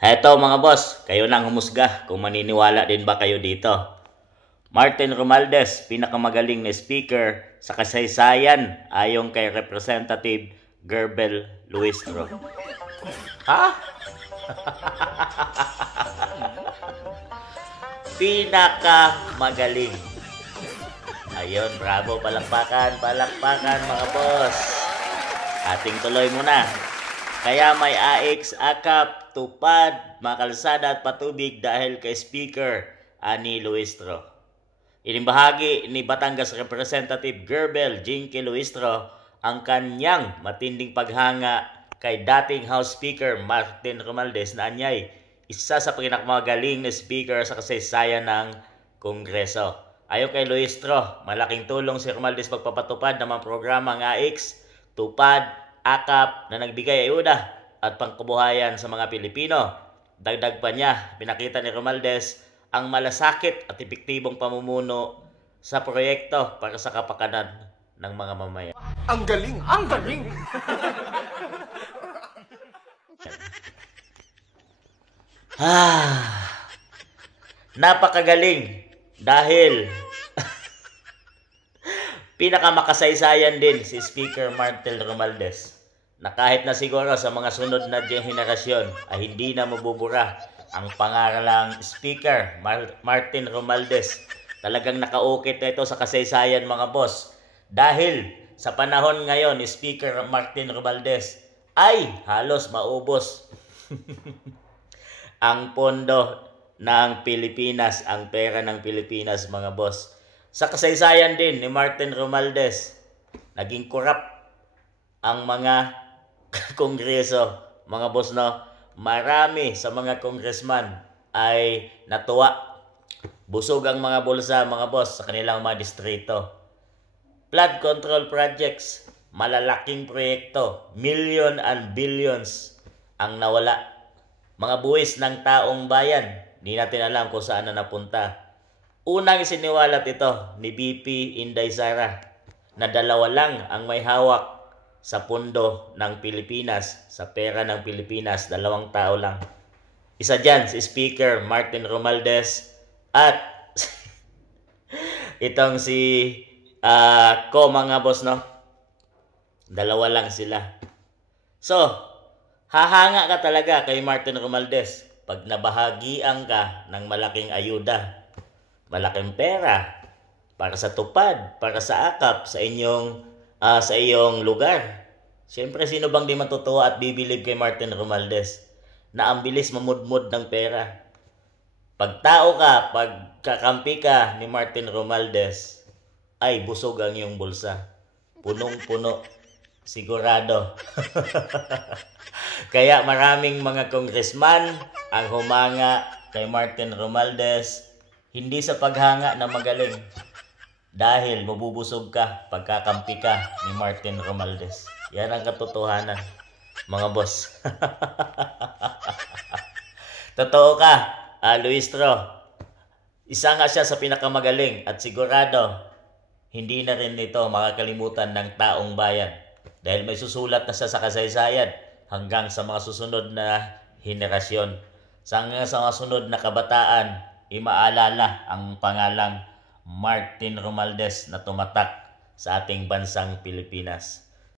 Heto mga boss, kayo nang humusga kung maniniwala din ba kayo dito. Martin Romualdez, pinakamagaling na speaker sa kasaysayan ayon kay Representative Gerbel Luistro. Ha? Pinakamagaling. Ayun, bravo, palakpakan mga boss. Ating tuloy muna. Kaya may AX, akap, tupad, makalsada at patubig dahil kay Speaker Ani Luistro. Inimbahagi ni Batangas Representative Gerbel Jinky Luistro ang kanyang matinding paghanga kay dating House Speaker Martin Romualdez na anyay isa sa pinakamagaling na speaker sa kasaysayan ng Kongreso. Ayon kay Luistro, malaking tulong si Romualdez pagpapatupad ng mga programang AX, tupad, akap na nagbigay ayuda at pangkabuhayan sa mga Pilipino. Dagdag pa niya, pinakita ni Romualdez ang malasakit at epektibong pamumuno sa proyekto para sa kapakanan ng mga mamayan. Ang galing! Ang galing! Napakagaling dahil pinakamakasaysayan din si Speaker Martin Romualdez na kahit na siguro sa mga sunod na henerasyon ay hindi na mabubura ang pangalang Speaker Martin Romualdez. Talagang nakaukit na ito sa kasaysayan mga boss dahil sa panahon ngayon ni Speaker Martin Romualdez ay halos maubos ang pondo ng Pilipinas, ang pera ng Pilipinas mga boss. Sa kasaysayan din ni Martin Romualdez, naging korap ang mga kongreso, mga boss no. Marami sa mga congressman ay natuwa. Busog ang mga bulsa mga boss sa kanilang mga distrito. Flood control projects, malalaking proyekto, million and billions ang nawala. Mga buwis ng taong bayan, di natin alam kung saan na napunta. Unang isiniwalat ito ni BP Inday Sara na dalawa lang ang may hawak sa pundo ng Pilipinas, sa pera ng Pilipinas, 2 tao lang. Isa dyan si Speaker Martin Romualdez at itong si Ko mga boss no. 2 lang sila. So, hahanga ka talaga kay Martin Romualdez pag nabahagian ka ng malaking ayuda, malaking pera para sa tupad, para sa akap sa iyong lugar. Siyempre, sino bang di matutuwa at bibilib kay Martin Romualdez na ang bilis mamudmod ng pera? Pag tao ka, pag kakampi ka ni Martin Romualdez, ay busog ang iyong bulsa. Punong-puno. Sigurado. Kaya maraming mga congressman ang humanga kay Martin Romualdez, hindi sa paghanga na magaling, dahil mabubusog ka pagkakampi ka ni Martin Romualdez. Yan ang katotohanan, mga boss. Totoo ka, Luistro. Isa nga siya sa pinakamagaling at sigurado hindi na rin ito makakalimutan ng taong bayan dahil may susulat na siya sa kasaysayan hanggang sa mga susunod na henerasyon. Hanggang sa mga sunod na kabataan, imaalala ang pangalang Martin Romualdez na tumatak sa ating bansang Pilipinas.